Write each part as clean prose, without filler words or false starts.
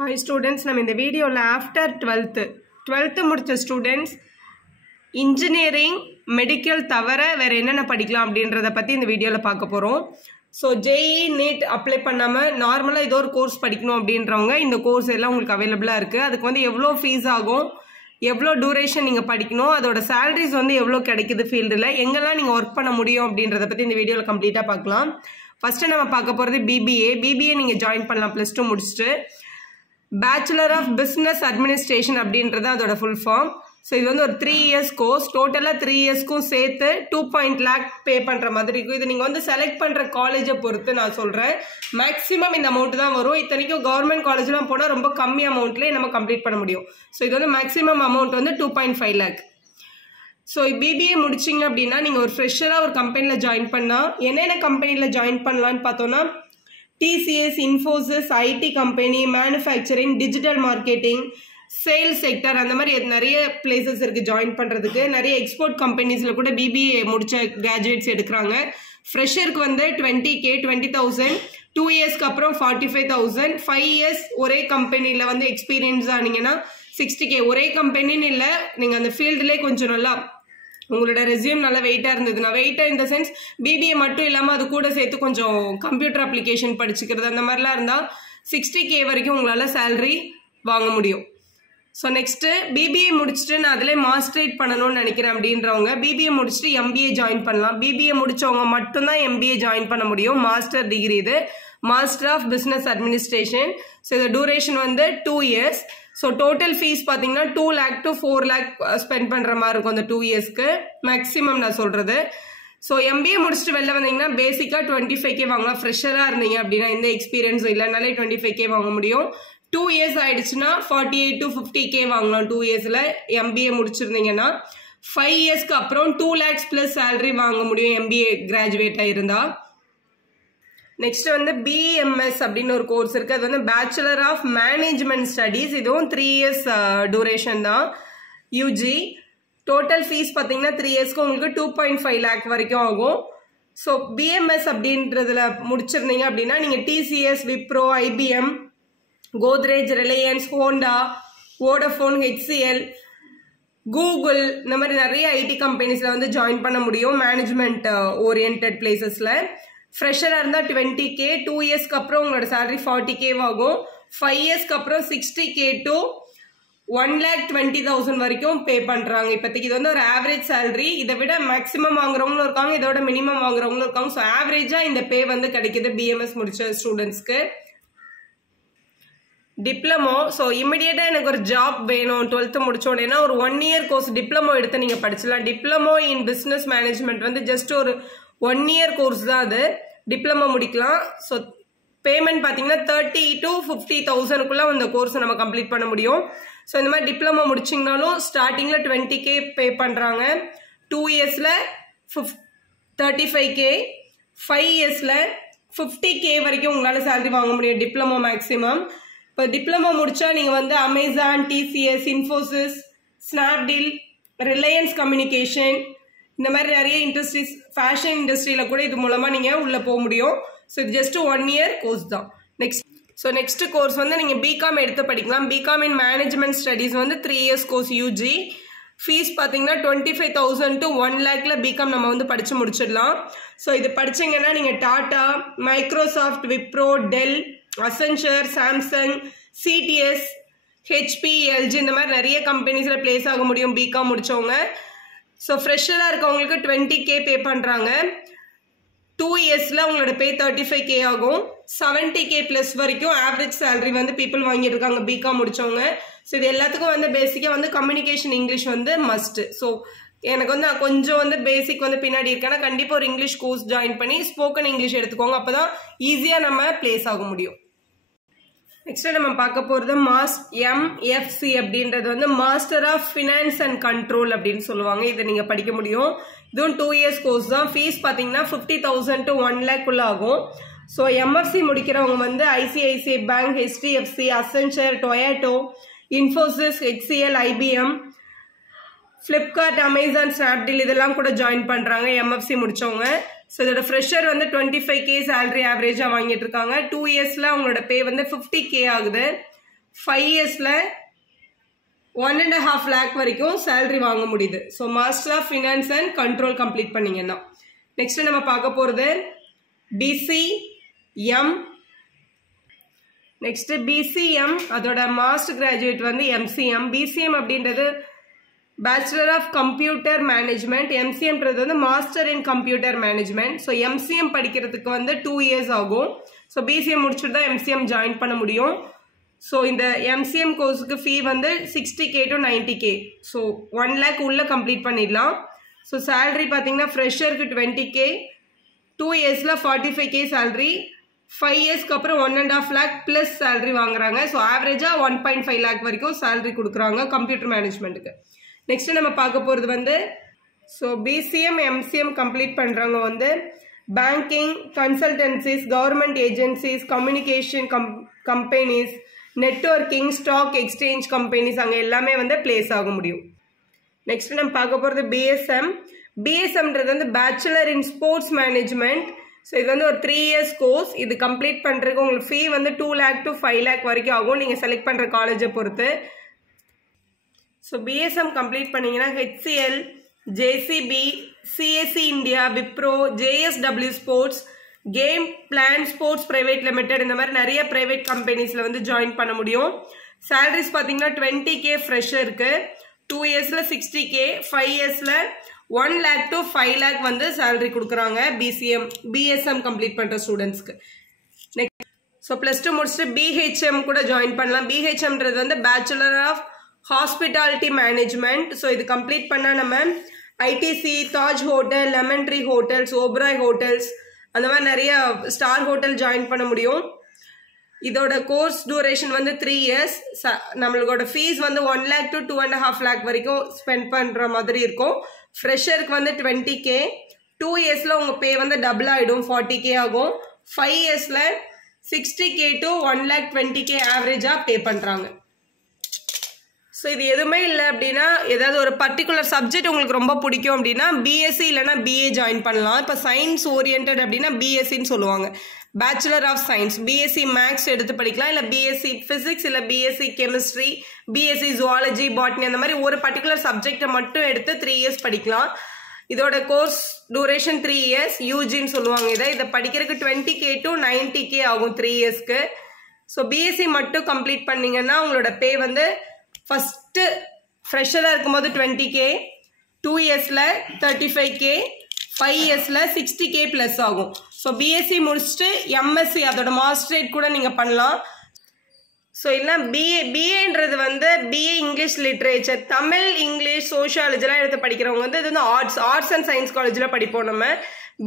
Hi students, நம்ம இந்த வீடியோல after 12th முடிச்ச students engineering medical தவிர வேற என்னென்ன படிக்கலாம் அப்படின்றத பத்தி இந்த வீடியோல பார்க்க போறோம். So JEE NEET அப்ளை பண்ணாம நார்மலா ஏதோ ஒரு கோர்ஸ் படிக்கணும் அப்படின்றவங்க இந்த கோர்ஸ் எல்லாம் உங்களுக்கு அவேலபிளா இருக்கு. அதுக்கு வந்து எவ்வளவு ஃபீஸ் ஆகும், எவ்வளவு டியூரேஷன் நீங்க படிக்கணும், அதோட salaries வந்து எவ்வளவு கிடைக்குது ஃபீல்ட்ல, எங்கெல்லாம் நீங்க வர்க் பண்ண முடியும் அப்படின்றத பத்தி இந்த வீடியோல கம்ப்ளீட்டா பார்க்கலாம். ஃபர்ஸ்ட் நம்ம பார்க்க போறது BBA நீங்க ஜாயின் பண்ணலாம் +2 முடிச்சிட்டு. Bachelor of Business Administration அப்படின்றது அதோட ஃபுல் ஃபார்ம். ஸோ இது வந்து ஒரு 3 years கோர்ஸ். டோட்டலாக 3 yearsக்கும் சேர்த்து 2 lakh பே பண்ணுற மாதிரி இருக்கும். இது நீங்கள் வந்து செலக்ட் பண்ணுற காலேஜை பொறுத்து நான் சொல்கிறேன். மேக்ஸிமம் இந்த அமௌண்ட் தான் வரும். இத்தனைக்கும் கவர்மெண்ட் காலேஜ்லாம் போனால் ரொம்ப கம்மி அமௌண்ட்லேயே நம்ம கம்ப்ளீட் பண்ண முடியும். ஸோ இது வந்து மேக்ஸிமம் அமௌண்ட் வந்து 2.5 lakh. ஸோ BBA முடிச்சிங்க அப்படின்னா நீங்கள் ஒரு ஃப்ரெஷராக ஒரு கம்பெனியில் ஜாயின் பண்ணால் என்னென்ன கம்பெனியில் ஜாயின் பண்ணலான்னு பார்த்தோன்னா TCS, Infosys, IT company, manufacturing, digital marketing, sales sector, அந்த மாதிரி நிறைய பிளேசஸ் இருக்குது ஜாயின் பண்ணுறதுக்கு. நிறைய எக்ஸ்போர்ட் கம்பெனிஸில் கூட BBA முடித்த கிராஜுவேட்ஸ் எடுக்கிறாங்க. ஃப்ரெஷருக்கு வந்து 20,000 2 இயர்ஸ்க்கு அப்புறம் 45,000 5 years ஒரே கம்பெனியில் வந்து எக்ஸ்பீரியன்ஸ் ஆனீங்கன்னா 60K. ஒரே கம்பெனின்னு இல்லை, நீங்கள் அந்த ஃபீல்டுலேயே கொஞ்சம் நல்லா உங்களோட ரெஸ்யூம் நல்லா வெயிட்டாக இருந்ததுன்னா, வெயிட்டாக இந்த சென்ஸ் BBA மட்டும் இல்லாமல் அது கூட சேர்த்து கொஞ்சம் கம்ப்யூட்டர் அப்ளிகேஷன் படிச்சுக்கிறது அந்த மாதிரிலாம் இருந்தால் 60K வரைக்கும் உங்களால் சேலரி வாங்க முடியும். ஸோ நெக்ஸ்ட்டு BBA முடிச்சுட்டு நான் அதிலே மாஸ்டரேட் பண்ணணும்னு நினைக்கிறேன் அப்படின்றவங்க BBA முடிச்சுட்டு MBA ஜாயின் பண்ணலாம். BBA முடித்தவங்க மட்டும்தான் MBA ஜாயின் பண்ண முடியும். மாஸ்டர் டிகிரி இது, master of business administration. So இது டூரேஷன் வந்து 2 years. ஸோ டோட்டல் ஃபீஸ் பார்த்தீங்கன்னா 2 lakh to 4 lakh ஸ்பெண்ட் பண்ணுற மாதிரி இருக்கும் அந்த 2 yearsக்கு மேக்ஸிமம் நான் சொல்கிறது. ஸோ MBA முடிச்சுட்டு வெளில வந்தீங்கன்னா பேசிக்காக 25K வாங்கலாம். ஃப்ரெஷராக இருந்தீங்க அப்படின்னா இந்த எக்ஸ்பீரியன்ஸ் இல்லைனாலே 25K வாங்க முடியும். 2 years ஆயிடுச்சுன்னா 48 to 50K வாங்கலாம் 2 yearsல MBA முடிச்சிருந்தீங்கன்னா. 5 yearsக்கு அப்புறம் 2 lakhs plus சேலரி வாங்க முடியும் MBA கிராஜுவேட் ஆயிருந்தா. நெக்ஸ்ட் வந்து BMS அப்படின்னு ஒரு கோர்ஸ் இருக்கு. அது வந்து பேச்சுலர் ஆஃப் மேனேஜ்மெண்ட் ஸ்டடீஸ். இதுவும் 3 years டூரேஷன் தான், UG. டோட்டல் ஃபீஸ் பார்த்தீங்கன்னா 3 yearsக்கு உங்களுக்கு 2.5 lakh வரைக்கும் ஆகும். ஸோ BMS அப்படின்றதுல முடிச்சிருந்தீங்க அப்படின்னா நீங்கள் TCS, Wipro, IBM, Godrej, Reliance, Honda, Vodafone, HCL, Google, இந்த மாதிரி நிறைய IT கம்பெனிஸில் வந்து ஜாயின் பண்ண முடியும் மேனேஜ்மெண்ட் ஓரியன்ட் பிளேசஸில். ஃப்ரெஷராக இருந்தால் 20K, 2 yearsக்கு அப்புறம் உங்களோட சேலரி 40K ஆகும். 5 yearsக்கு அப்புறம் 60K to 1,20,000 வரைக்கும் பே பண்ணுறாங்க இப்போதைக்கு. இது வந்து ஒரு ஆவரேஜ் சேலரி. இதை விட மேக்ஸிமம் வாங்குறவங்களும் இருக்காங்க, இதோட மினிமம் வாங்குறவங்களும் இருக்காங்க. ஸோ ஆவரேஜாக இந்த பே வந்து கிடைக்குது BMS முடிச்ச ஸ்டூடெண்ட்ஸ்க்கு. டிப்ளமோ, ஸோ இமிடியேட்டாக எனக்கு ஒரு ஜாப் வேணும் 12th முடிச்சோடனேனா ஒரு 1 year கோர்ஸ் டிப்ளமோ எடுத்து நீங்கள் படிச்சலாம். டிப்ளமோ இன் பிஸ்னஸ் மேனேஜ்மெண்ட் வந்து ஜஸ்ட் ஒரு 1 year கோர்ஸ் தான் அது. டிப்ளமோ முடிக்கலாம். ஸோ பேமெண்ட் பார்த்தீங்கன்னா 30 to 50,000க்குள்ளே அந்த கோர்ஸை நம்ம கம்ப்ளீட் பண்ண முடியும். ஸோ இந்த மாதிரி டிப்ளமோ முடிச்சிங்கனாலும் ஸ்டார்டிங்கில் 20K பே பண்ணுறாங்க. 2 yearsல 35K, 5 yearsல 50K வரைக்கும் உங்களால் சேலரி வாங்க முடியும் டிப்ளமோ மேக்ஸிமம். இப்போ டிப்ளமோ முடிச்சா நீங்கள் வந்து Amazon, TCS, Infosys, Snapdeal, Reliance communication, இந்த மாதிரி நிறைய இண்டஸ்ட்ரீஸ், ஃபேஷன் இண்டஸ்ட்ரியில் கூட இது மூலமாக நீங்கள் உள்ளே போக முடியும். ஸோ இது ஜஸ்ட் 1 year கோர்ஸ் தான். நெக்ஸ்ட் கோர்ஸ் வந்து நீங்கள் BCom எடுத்து படிக்கலாம். BCom இன் மேனேஜ்மெண்ட் ஸ்டடீஸ் வந்து 3 years கோர்ஸ் UG. ஃபீஸ் பார்த்தீங்கன்னா 25,000 to 1 lakhல BCom நம்ம வந்து படித்து முடிச்சிடலாம். ஸோ இது படிச்சிங்கன்னா நீங்கள் Tata, Microsoft, Wipro, Dell, Accenture, Samsung, CTS, HP, LG இந்த மாதிரி நிறைய கம்பெனிஸில் பிளேஸ் ஆக முடியும் BCom முடித்தவங்க. ஸோ ஃப்ரெஷராக இருக்கவங்களுக்கு 20K பே பண்ணுறாங்க. 2 yearsல உங்களோட பே 35K ஆகும். 70K ப்ளஸ் வரைக்கும் ஆவரேஜ் சேலரி வந்து பீப்புள் வாங்கிட்டு இருக்காங்க BCom முடித்தவங்க. ஸோ இது எல்லாத்துக்கும் வந்து பேசிக்காக வந்து கம்யூனிகேஷன் இங்கிலீஷ் வந்து மஸ்ட்டு. ஸோ எனக்கு வந்து கொஞ்சம் வந்து பேசிக் வந்து பின்னாடி இருக்கேன்னா கண்டிப்பாக ஒரு இங்கிலீஷ் கோர்ஸ் ஜாயின் பண்ணி ஸ்போக்கன் இங்கிலீஷ் எடுத்துக்கோங்க. அப்போ தான் ஈஸியாக நம்ம பிளேஸ் ஆக முடியும். நெக்ஸ்ட் நம்ம பார்க்க போகிறது MFC அப்படின்றது வந்து master of finance and control அப்படின்னு சொல்லுவாங்க. இதை நீங்கள் படிக்க முடியும். இதுவும் 2 years கோர்ஸ் தான். ஃபீஸ் பார்த்தீங்கன்னா 50,000 to 1 lakh ஆகும். ஸோ MFC முடிக்கிறவங்க வந்து ICICI bank, HDFC, Accenture, Toyota, Infosys, HCL, IBM, Flipkart, Amazon, Snapdeal இதெல்லாம் கூட ஜாயின் பண்ணுறாங்க MFC முடித்தவங்க. ஸோ இதோட ஃப்ரெஷர் வந்து 25K சேலரி ஆவரேஜாக வாங்கிட்டு இருக்காங்க. 2 yearsல அவங்களோட பே வந்து 50K ஆகுது. 5 இயர்ஸில் 1.5 lakh வரைக்கும் சேலரி வாங்க முடியுது. So master of finance and control complete பண்ணிங்கன்னா. நெக்ஸ்ட் நம்ம பார்க்க போகிறது BCM. நெக்ஸ்ட் BCM அதோட மாஸ்டர் கிராஜுவேட் வந்து MCM. BCM அப்படின்றது பேச்சுலர் ஆஃப் கம்ப்யூட்டர் மேனேஜ்மெண்ட். MCMன்றது வந்து master in computer management. So MCM படிக்கிறதுக்கு வந்து 2 years ஆகும். ஸோ BCM முடிச்சுட்டு தான் MCM ஜாயின் பண்ண முடியும். ஸோ இந்த MCM கோர்ஸுக்கு ஃபீ வந்து 60K to 90K. So 1 lakh உள்ள கம்ப்ளீட் பண்ணிடலாம். ஸோ சேலரி பார்த்தீங்கன்னா ஃப்ரெஷருக்கு 20K, 2 yearsல 45K சேலரி, 5 yearsக்கு அப்புறம் 1.5 lakh ப்ளஸ் சேலரி வாங்குறாங்க. ஸோ ஆவரேஜாக 1.5 lakh வரைக்கும் சேலரி கொடுக்குறாங்க கம்ப்யூட்டர் மேனேஜ்மெண்ட்டுக்கு. நெக்ஸ்ட் நம்ம பார்க்க போகிறது வந்து ஸோ BCM MCM கம்ப்ளீட் பண்ணுறவங்க வந்து banking, consultancies, government agencies, communication companies, networking, stock exchange companies அங்கே எல்லாமே வந்து பிளேஸ் ஆக முடியும். நெக்ஸ்ட் நம்ம பார்க்க போகிறது BSM. BSMன்றது வந்து bachelor in sports management. So இது வந்து ஒரு 3 years கோர்ஸ். இது கம்ப்ளீட் பண்ணுறதுக்கு உங்களுக்கு ஃபீ வந்து 2 lakh to 5 lakh வரைக்கும் ஆகும், நீங்கள் செலக்ட் பண்ணுற காலேஜை பொறுத்து. ஸோ BSM கம்ப்ளீட் பண்ணிங்கன்னா HCL, JCB, CSE India, Wipro, JSW sports, game plan sports private limited இந்த மாதிரி நிறைய பிரைவேட் கம்பெனிஸில் வந்து ஜாயின் பண்ண முடியும். சேலரிஸ் பார்த்தீங்கன்னா 20K ஃப்ரெஷருக்கு, 2 yearsல 60K, 5 yearsல 1 lakh to 5 lakh வந்து சேலரி கொடுக்குறாங்க BSM கம்ப்ளீட் பண்ணுற ஸ்டூடெண்ட்ஸ்க்கு. நெக்ஸ்ட் ஸோ +2 முடிச்சுட்டு BHM கூட ஜாயின் பண்ணலாம். BHMன்றது வந்து bachelor of hospitality management. So இது கம்ப்ளீட் பண்ணால் நம்ம ITC, Taj hotel, Lemon Tree hotels, Oberoi hotels அந்த மாதிரி நிறைய ஸ்டார் ஹோட்டல் ஜாயின் பண்ண முடியும். இதோட கோர்ஸ் டூரேஷன் வந்து 3 years. நம்மளோட ஃபீஸ் வந்து 1 lakh to 2.5 lakh வரைக்கும் ஸ்பெண்ட் பண்ணுற மாதிரி இருக்கும். ஃப்ரெஷருக்கு வந்து 20K, 2 yearsல உங்கள் பே வந்து டபுள் ஆகிடும், 40K ஆகும். 5 yearsல 60K to 1 lakh 20K ஆவரேஜாக பே பண்ணுறாங்க. ஸோ இது எதுவுமே இல்லை அப்படின்னா ஏதாவது ஒரு பர்டிகுலர் சப்ஜெக்ட் உங்களுக்கு ரொம்ப பிடிக்கும் அப்படின்னா BSc இல்லைனா BA ஜாயின் பண்ணலாம். இப்போ சயின்ஸ் ஓரியன்ட் அப்படின்னா BScன்னு சொல்லுவாங்க, bachelor of science. BSc maths எடுத்து படிக்கலாம், இல்லை BSc ஃபிசிக்ஸ், இல்லை BSc chemistry, BSc zoology, botany அந்த மாதிரி ஒரு பர்டிகுலர் சப்ஜெக்டை மட்டும் எடுத்து 3 years படிக்கலாம். இதோட கோர்ஸ் டூரேஷன் 3 years, UGன்னு சொல்லுவாங்க. இதை படிக்கிறதுக்கு 20K to 90K ஆகும் 3 yearsக்கு. ஸோ BSc மட்டும் கம்ப்ளீட் பண்ணிங்கன்னா உங்களோட பே வந்து ஃபஸ்ட்டு ஃப்ரெஷராக இருக்கும்போது 20K, 2 yearsல 35K, 5 yearsல 60K ப்ளஸ் ஆகும். ஸோ BSc முடிச்சுட்டு MSc அதோட மாஸ்டரேட் கூட நீங்கள் பண்ணலாம். ஸோ இல்லை BAன்றது வந்து BA English literature, Tamil, English, சோஷியாலஜிலாம் எடுத்து படிக்கிறவங்க வந்து இது வந்து ஆர்ட்ஸ் அண்ட் சயின்ஸ் காலேஜில் படிப்போம். நம்ம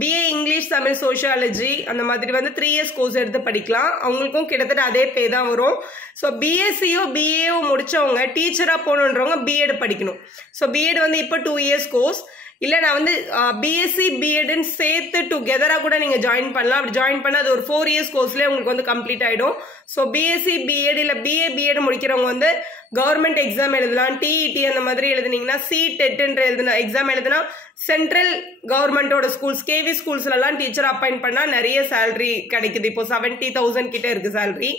BA இங்கிலீஷ், தமிழ், சோஷியாலஜி அந்த மாதிரி வந்து 3 years கோர்ஸ் எடுத்து படிக்கலாம். அவங்களுக்கும் கிட்டத்தட்ட அதே பே தான் வரும். ஸோ BScயோ BAயோ முடித்தவங்க டீச்சராக போகணுன்றவங்க B.Ed படிக்கணும். ஸோ B.Ed வந்து இப்போ 2 years கோர்ஸ். இல்லை நான் வந்து BSc B.Edன்னு சேர்த்து டுகெதராக கூட நீங்கள் ஜாயின் பண்ணலாம். அப்படி ஜாயின் பண்ணால் அது ஒரு 4 years கோர்ஸ்லேயே உங்களுக்கு வந்து கம்ப்ளீட் ஆகிடும். ஸோ BSc B.Ed இல்லை BA B.Ed முடிக்கிறவங்க வந்து கவர்மெண்ட் எக்ஸாம் எழுதலாம். TET அந்த மாதிரி எழுதுனீங்கன்னா, CTETன்ற எக்ஸாம் எழுதுனா சென்ட்ரல் கவர்மெண்டோட ஸ்கூல்ஸ், KV ஸ்கூல்ஸ்லாம் டீச்சர் அப்பாயிண்ட் பண்ணால் நிறைய சேலரி கிடைக்குது. இப்போ 70,000 கிட்ட இருக்குது சேலரி.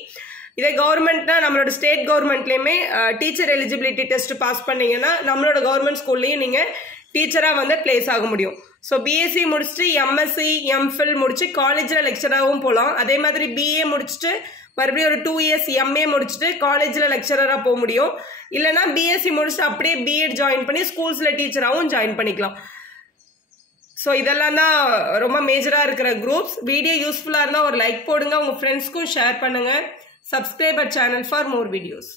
இதே கவர்மெண்ட்னா நம்மளோட ஸ்டேட் கவர்மெண்ட்லேயுமே டீச்சர் எலிஜிபிலிட்டி டெஸ்ட் பாஸ் பண்ணீங்கன்னா நம்மளோட கவர்மெண்ட் ஸ்கூல்லையும் நீங்கள் டீச்சராக வந்து பிளேஸ் ஆக முடியும். ஸோ BSc முடிச்சுட்டு MSc MPhil முடிச்சு காலேஜில் லெக்சராகவும் போகலாம். அதே மாதிரி BA முடிச்சுட்டு மறுபடியும் ஒரு 2 years MA முடிச்சுட்டு காலேஜில் லெக்சராக போக முடியும். இல்லைனா BSc முடிச்சுட்டு அப்படியே B.Ed ஜாயின் பண்ணி ஸ்கூல்ஸில் டீச்சராகவும் ஜாயின் பண்ணிக்கலாம். ஸோ இதெல்லாம் தான் ரொம்ப மேஜராக இருக்கிற குரூப்ஸ். வீடியோ யூஸ்ஃபுல்லாக இருந்தால் ஒரு லைக் போடுங்க, உங்கள் ஃப்ரெண்ட்ஸ்க்கும் ஷேர் பண்ணுங்கள். Subscribe our channel for more videos.